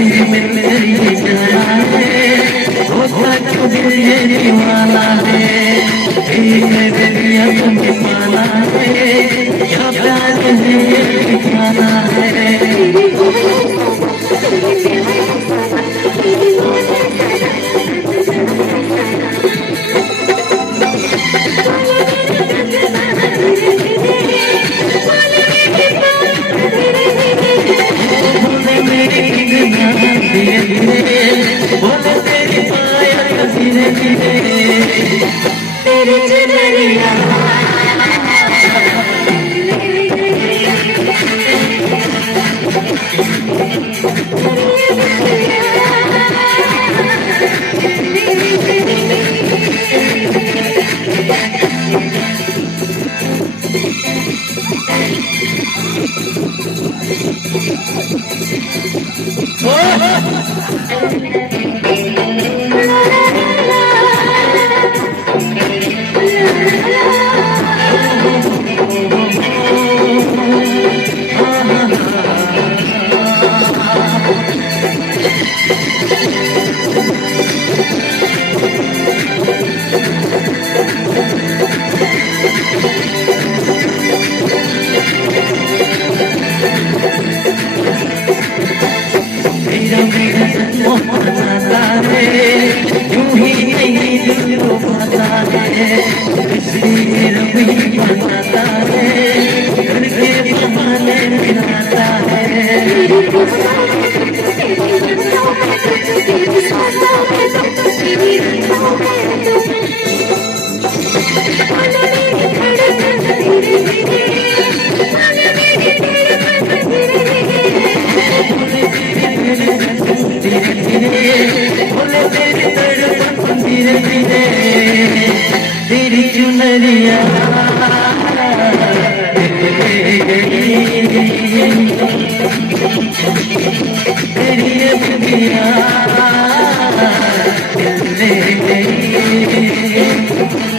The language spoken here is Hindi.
मिल गई जाना है, होता तो दिल ये दीवाना है, एक दुनिया तुम्हें पाना है, या प्यार है ये ठिकाना है। बोले तेरी पायल धीरे धीरे तेरी चुनरिया यूं ही नहीं दिल को पता है, इसलिए रवि बनाता है, घर के बहाने मिलाता है। बोले तेरी तड़पन धीरे धीरे तेरी चुनरिया ले गई, तेरी दुनिया ले गई।